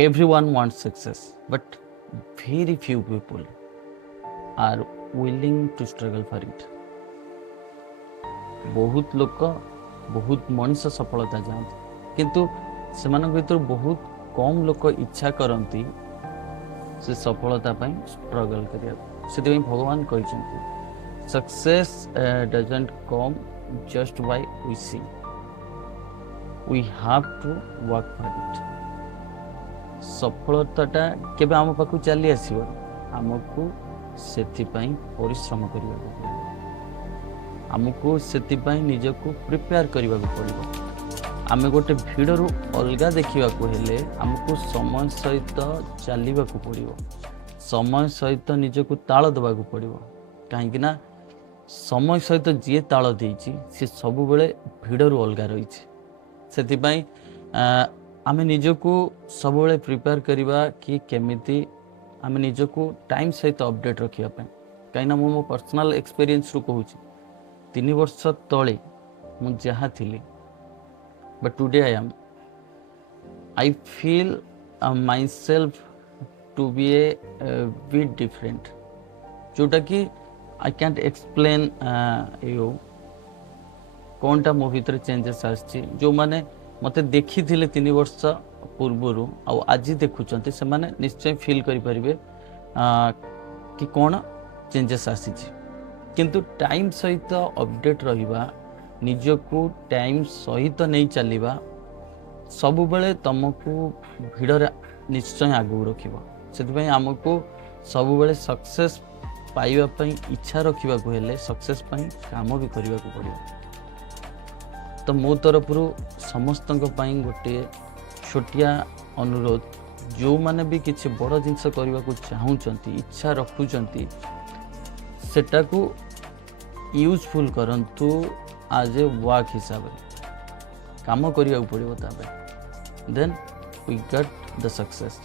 Everyone wants success, but very few people are willing to struggle for it. बहुत लोक बहुत मनीष सफलता चाहते किंतु से भर बहुत कम लोक इच्छा करती से सफलता स्ट्रगल करने भगवान कहते success doesn't come just by wishing, we have to work for it. सफलताटा केबे आम पाखु चली आसीबो आमको सेतिपाई परिश्रम करबा पड़िबो, आमको सेतिपाई निजको प्रिपेयर करबा पड़िबो. आमे गोटे भिडरू अलगा देखा हेले आमको समय सहित चलवा पड़ो, समय सहित निजको ताल देवा पड़ो. कहीं समय सहित जी ताल देछि सी सब बेले भिडरू अलगा रही से आमे निजको सब बेले प्रिपेयर करवा कि केमिति आमे निजको टाइम सहित अपडेट रखिया कहीं मो पर्सनल एक्सपीरियंस रु कहूँ 3 वर्ष तले मु जहाँ थी but today I feel myself to be a bit different, जोटा कि I can't explain you कौन टा मो भीतर चेंजेस आछि. जो माने मते देखी थिले 3 वर्ष पूर्वरु आ आज देखुचंती से माने निश्चय फील करि परिबे कि कौन चेंजेस आछि. किंतु टाइम सहित अपडेट रहिबा, निजको टाइम सहित नहीं चलवा सब बेले तुमको भिड़ निश्चय आगू रख से आमको सब बेले सक्सेस पाइबापी इच्छा रखा हेले सक्सेस काम भी करने को पड़ो. तो मो तरफ समस्त गोटे छोटिया अनुरोध, जो माने भी किसी बड़ जिनस करने को चाहूँगी इच्छा रखुंट सेटा को यूजफुल करंतु आज ए वर्क हिसाब से काम करने को पड़ो. Then we get the success.